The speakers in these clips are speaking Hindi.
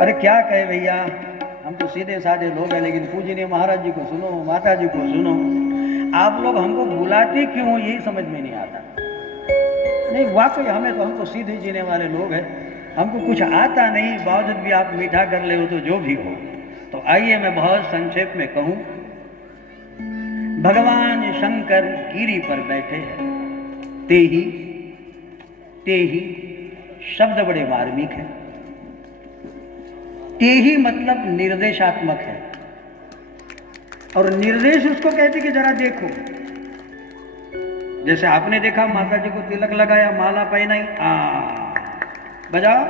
अरे क्या कहे भैया, हम तो सीधे साधे लोग हैं, लेकिन पूजनीय महाराज जी को सुनो, माता जी को सुनो। आप लोग हमको बुलाते क्यों हो, यही समझ में नहीं आता। नहीं वाकई हम तो सीधे जीने वाले लोग हैं, हमको कुछ आता नहीं, बावजूद भी आप मीठा कर ले हो तो जो भी हो। तो आइए मैं बहुत संक्षेप में कहूं। भगवान शंकर गिरी पर बैठे हैं, ते ही शब्द बड़े मार्मिक है। ते ही मतलब निर्देशात्मक है, और निर्देश उसको कहते कि जरा देखो। जैसे आपने देखा माता जी को तिलक लगाया, माला पहनाई, बजाओ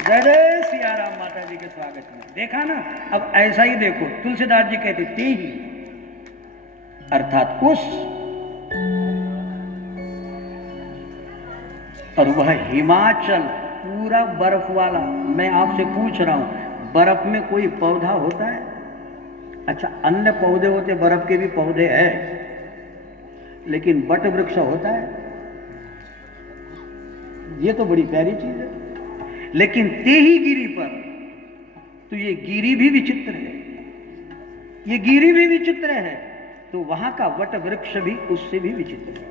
जय जय सिया राम माता जी के स्वागत में, देखा ना। अब ऐसा ही देखो, तुलसीदास जी कहते ते ही, अर्थात उस, और वह हिमाचल पूरा बर्फ वाला। मैं आपसे पूछ रहा हूं, बर्फ में कोई पौधा होता है? अच्छा, अन्य पौधे होते, बर्फ के भी पौधे हैं, लेकिन वट वृक्ष होता है? ये तो बड़ी प्यारी चीज है। लेकिन ते ही गिरी पर, तो ये गिरी भी विचित्र है, ये गिरी भी विचित्र है, तो वहां का वट वृक्ष भी उससे भी विचित्र है।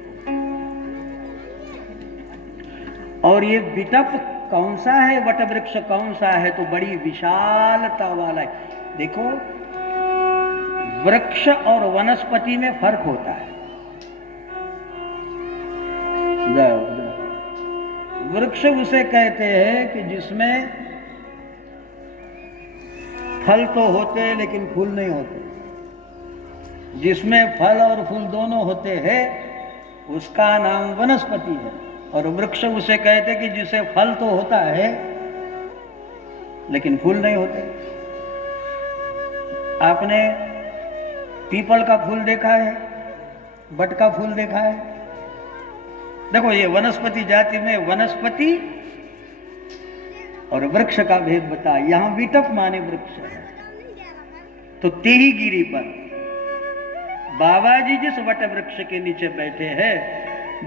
और ये विटप कौन सा है, वट वृक्ष कौन सा है, तो बड़ी विशालता वाला है। देखो, वृक्ष और वनस्पति में फर्क होता है। वृक्ष उसे कहते हैं कि जिसमें फल तो होते हैं लेकिन फूल नहीं होते। जिसमें फल और फूल दोनों होते हैं उसका नाम वनस्पति है। और वृक्ष उसे कहते कि जिसे फल तो होता है लेकिन फूल नहीं होते। आपने पीपल का फूल देखा है, बट का फूल देखा है? देखो, ये वनस्पति जाति में वनस्पति और वृक्ष का भेद बता। यहां विटप माने वृक्ष है। तो ते ही गिरी पर बाबा जी जिस वट वृक्ष के नीचे बैठे हैं,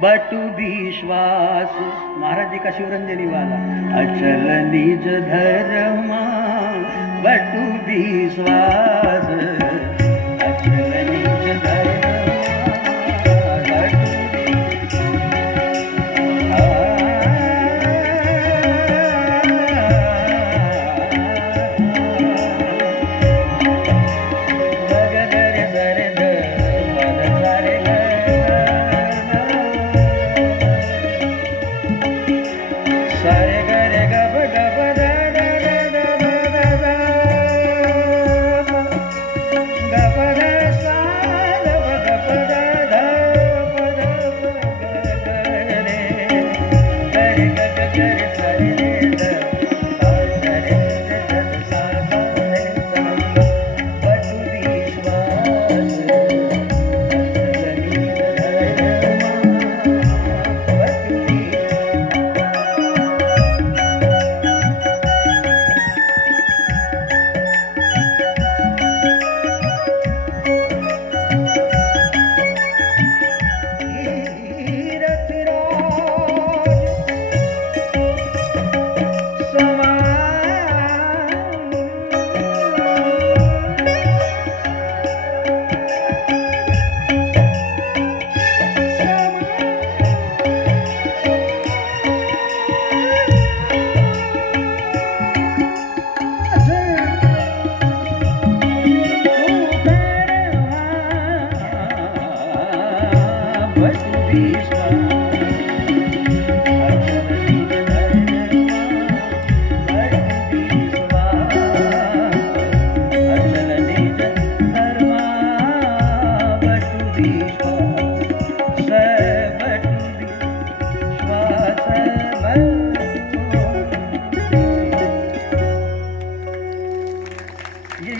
बटु विश्वास, महाराज जी का शिवरंजनी वाला, अचल निज धर्मा बटु विश्वास, अचल निज धर्मा।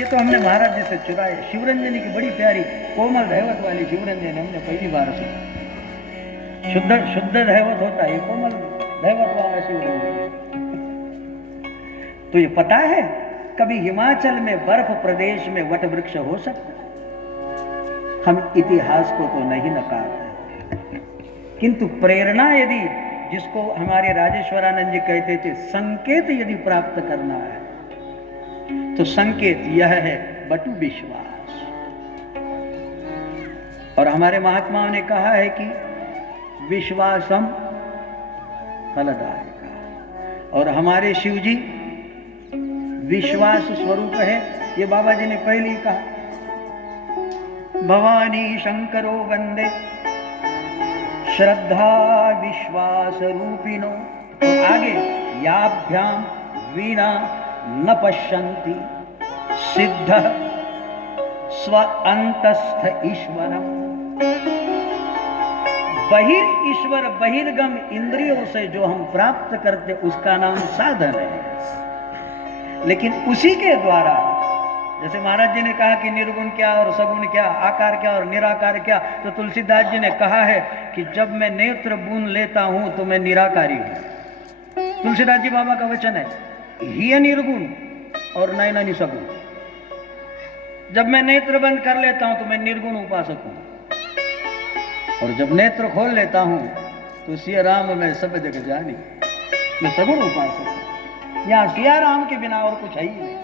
तो हमने महाराज जी से चुराए। शिवरंजनी की बड़ी प्यारी कोमल दैवत वाली शिवरंजनी हमने पहली बार सुनी। शुद्ध दैवत होता है, कोमल दैवत वाला शिवरंजनी। तो ये पता है कभी हिमाचल में बर्फ प्रदेश में वट वृक्ष हो सकता? हम इतिहास को तो नहीं नकारते, किंतु प्रेरणा यदि, जिसको हमारे राजेश्वरानंद जी कहते थे, संकेत यदि प्राप्त करना है तो संकेत यह है बटु विश्वास। और हमारे महात्माओं ने कहा है कि विश्वासम फलदायक, और हमारे शिव जी विश्वास स्वरूप है। ये बाबा जी ने पहले ही कहा, भवानी शंकरो वंदे श्रद्धा विश्वास रूपिणो। और आगे याभ्याम वीणा न पश्यन्ति सिद्ध स्व अंतस्थ ईश्वरम। ईश्वर बहिर्गम इंद्रियों से जो हम प्राप्त करते उसका नाम साधन है। लेकिन उसी के द्वारा, जैसे महाराज जी ने कहा कि निर्गुण क्या और सगुण क्या, आकार क्या और निराकार क्या, तो तुलसीदास जी ने कहा है कि जब मैं नेत्र बूंद लेता हूं तो मैं निराकारी हूं। तुलसीदास जी बाबा का वचन है, ही निर्गुण और नयन सगुण। जब मैं नेत्र बंद कर लेता हूं तो मैं निर्गुण उपासक हूं, और जब नेत्र खोल लेता हूं तो सिया राम मैं सब जगह जानी, मैं सगुण उपासक हूं। यहां सिया राम के बिना और कुछ है ही नहीं।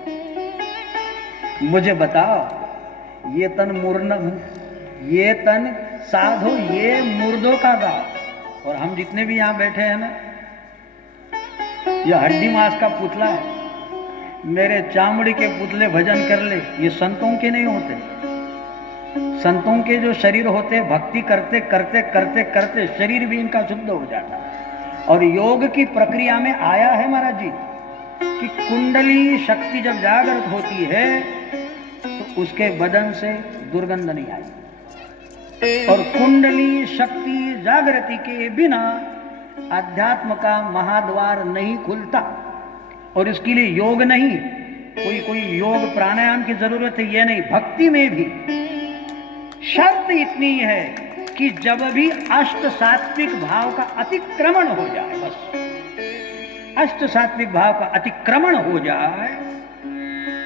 मुझे बताओ, ये तन साधो, ये मुर्दों का दाव, और हम जितने भी यहां बैठे हैं ना, ये हड्डी मांस का पुतला है। मेरे चामड़ी के पुतले भजन कर ले, ये संतों के नहीं होते। संतों के जो शरीर होते, भक्ति करते करते करते करते शरीर भी इनका शुद्ध हो जाता। और योग की प्रक्रिया में आया है महाराज जी कि कुंडली शक्ति जब जागृत होती है तो उसके बदन से दुर्गंध नहीं आई। और कुंडली शक्ति जागृति के बिना अध्यात्म का महाद्वार नहीं खुलता। और इसके लिए योग नहीं, कोई योग प्राणायाम की जरूरत है, ये नहीं। भक्ति में भी शर्त इतनी है कि जब भी अष्ट सात्विक भाव का अतिक्रमण हो जाए, बस अष्ट सात्विक भाव का अतिक्रमण हो जाए,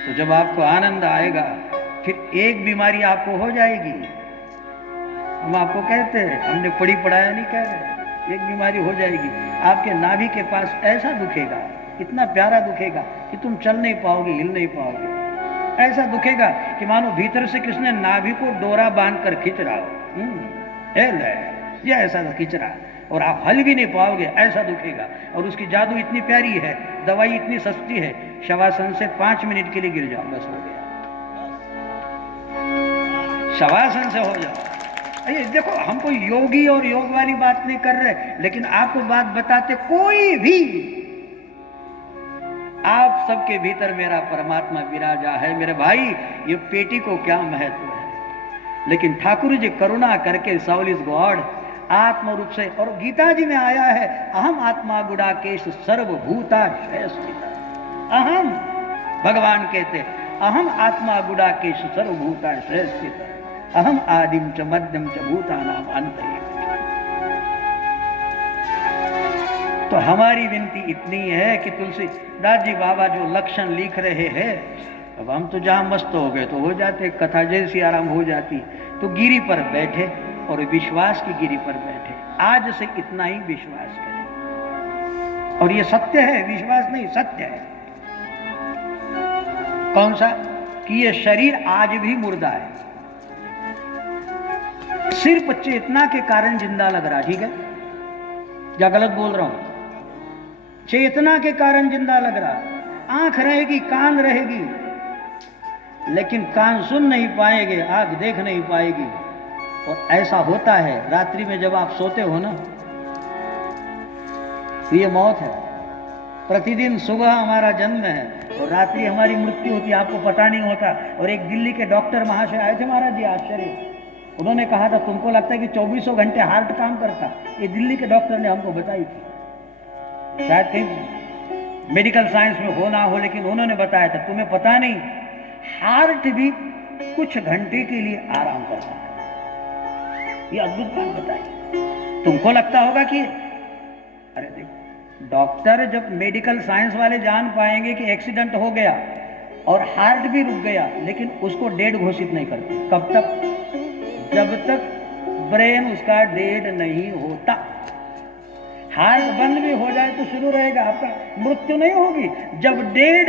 तो जब आपको आनंद आएगा, फिर एक बीमारी आपको हो जाएगी। हम आपको कहते हैं, हमने पढ़ी पढ़ाया नहीं कह रहे, एक बीमारी हो जाएगी। आपके नाभि के पास ऐसा दुखेगा, इतना प्यारा दुखेगा कि तुम चल नहीं पाओगे, हिल नहीं पाओगे। ऐसा दुखेगा कि मानो भीतर से किसने नाभि को डोरा बांधकर खींच रहा हो, ये ऐसा खींच रहा, और आप हल भी नहीं पाओगे, ऐसा दुखेगा। और उसकी जादू इतनी प्यारी है, दवाई इतनी सस्ती है, शवासन से 5 मिनट के लिए गिर जाओ, बस हो गया। शवासन से हो जाओ। ये देखो, हम कोई योगी और योग वाली बात नहीं कर रहे, लेकिन आपको बात बताते, कोई भी आप सबके भीतर मेरा परमात्मा विराजा है। मेरे भाई, ये पेटी को क्या महत्व है, लेकिन ठाकुर जी करुणा करके साउल इज गॉड आत्म रूप से। और गीता जी में आया है, अहम आत्मा गुडाकेश सर्वभूता श्रेष्ठ। अहम, भगवान कहते, अहम आत्मा गुडाकेश सर्वभूता श्रेष्ठ, अहम आदिम च मध्यम च भूतानाम अंत। तो हमारी विनती इतनी है कि तुलसीदास जी बाबा जो लक्षण लिख रहे हैं, अब हम तो जहां मस्त हो गए तो हो जाते, कथा जैसी आराम हो जाती। तो गिरी पर बैठे और विश्वास की गिरी पर बैठे, आज से इतना ही विश्वास करें। और ये सत्य है, विश्वास नहीं, सत्य है। कौन सा? कि ये शरीर आज भी मुर्दा है, सिर्फ चेतना के कारण जिंदा लग रहा। ठीक है, क्या गलत बोल रहा हूं? चेतना के कारण जिंदा लग रहा। आंख रहेगी, कान रहेगी, लेकिन कान सुन नहीं पाएंगे, आंख देख नहीं पाएगी। और ऐसा होता है रात्रि में जब आप सोते हो ना, तो ये मौत है। प्रतिदिन सुबह हमारा जन्म है और रात्रि हमारी मृत्यु होती है, आपको पता नहीं होता। और एक दिल्ली के डॉक्टर महाशय आए थे महाराज जी, आश्चर्य, उन्होंने कहा था तुमको लगता है कि 24 घंटे हार्ट काम करता? ये दिल्ली के डॉक्टर ने हमको बताई थी। शायद कहीं मेडिकल साइंस में हो ना हो, लेकिन उन्होंने बताया था, तुम्हें पता नहीं, हार्ट भी कुछ घंटे के लिए आराम करता है। ये अद्भुत बात बताई। तुमको लगता होगा कि अरे देखो, डॉक्टर जब मेडिकल साइंस वाले जान पाएंगे कि एक्सीडेंट हो गया और हार्ट भी रुक गया, लेकिन उसको डेड घोषित नहीं करते। कब तक? जब तक ब्रेन उसका डेड नहीं होता। हार्ट बंद भी हो जाए तो शुरू रहेगा, आपका मृत्यु नहीं होगी। जब डेड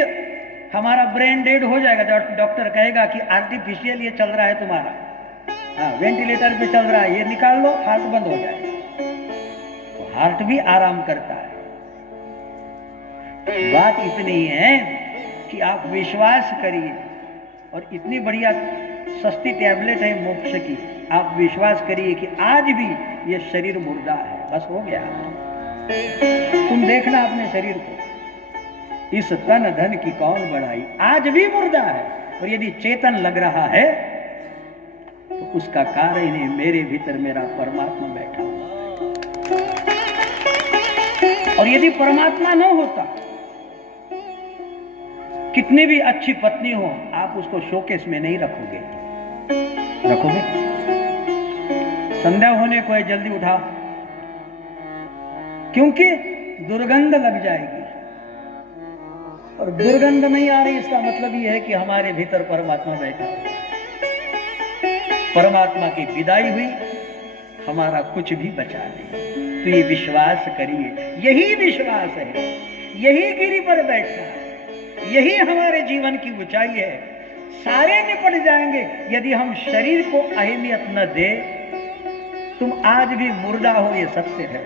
हमारा ब्रेन डेड हो जाएगा, डॉक्टर कहेगा कि आर्टिफिशियल ये चल रहा है तुम्हारा, हाँ वेंटिलेटर पे चल रहा है, ये निकाल लो, हार्ट बंद हो जाएगा। तो हार्ट भी आराम करता है। बात इतनी है कि आप विश्वास करिए, और इतनी बढ़िया सस्ती टैबलेट है मोक्ष की, आप विश्वास करिए कि आज भी ये शरीर मुर्दा है, बस हो गया। तुम देखना अपने शरीर को, इस तन धन की कौन बढ़ाई, आज भी मुर्दा है। और यदि चेतन लग रहा है तो उसका कारण है मेरे भीतर मेरा परमात्मा बैठा हुआ है। और यदि परमात्मा न होता, कितनी भी अच्छी पत्नी हो, आप उसको शोकेस में नहीं रखोगे। रखोगे? संध्या होने को है, जल्दी उठाओ, क्योंकि दुर्गंध लग जाएगी। और दुर्गंध नहीं आ रही, इसका मतलब यह है कि हमारे भीतर परमात्मा बैठा है। परमात्मा की विदाई हुई, हमारा कुछ भी बचा नहीं। तो ये विश्वास करिए, यही विश्वास है, यही गिरी पर बैठना है, यही हमारे जीवन की ऊंचाई है। सारे निपट जाएंगे यदि हम शरीर को अहमियत न दे। तुम आज भी मुर्दा हो, ये सत्य है,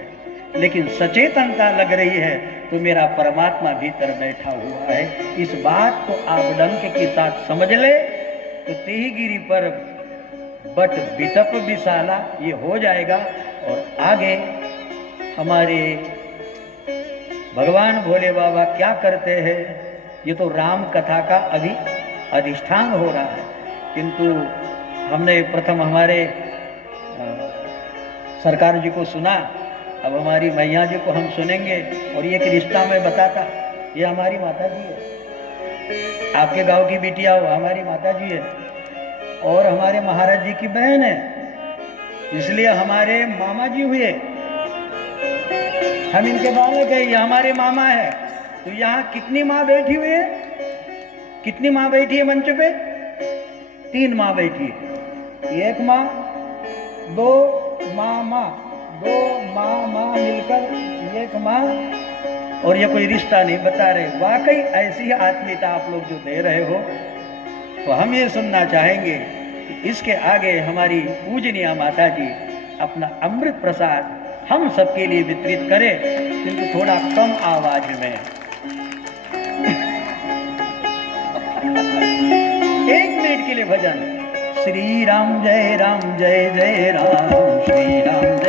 लेकिन सचेतनता लग रही है तो मेरा परमात्मा भीतर बैठा हुआ है। इस बात को आप डंक के साथ समझ ले तो तेही गिरी पर बट बिटप विशाला ये हो जाएगा। और आगे हमारे भगवान भोले बाबा क्या करते हैं, ये तो राम कथा का अभी अधिष्ठान हो रहा है, किंतु हमने प्रथम हमारे सरकार जी को सुना, अब हमारी मैया जी को हम सुनेंगे। और ये कि रिश्ता में बताता, ये हमारी माता जी है, आपके गांव की बिटिया हो, हमारी माता जी है, और हमारे महाराज जी की बहन है, इसलिए हमारे मामा जी हुए, हम इनके बालक है, ये हमारे मामा है। तो यहाँ कितनी माँ बैठी हुई है, कितनी माँ बैठी है मंच पे? 3 माँ बैठी है, एक माँ, 2 मामा, 2 मामा मिलकर एक माँ। और ये कोई रिश्ता नहीं बता रहे, वाकई ऐसी आत्मीयता आप लोग जो दे रहे हो, तो हम ये सुनना चाहेंगे कि इसके आगे हमारी पूजनीय माता जी अपना अमृत प्रसाद हम सबके लिए वितरित करें, किंतु थोड़ा कम आवाज में। 1 मिनट के लिए भजन। श्री राम जय जय राम, श्री राम जय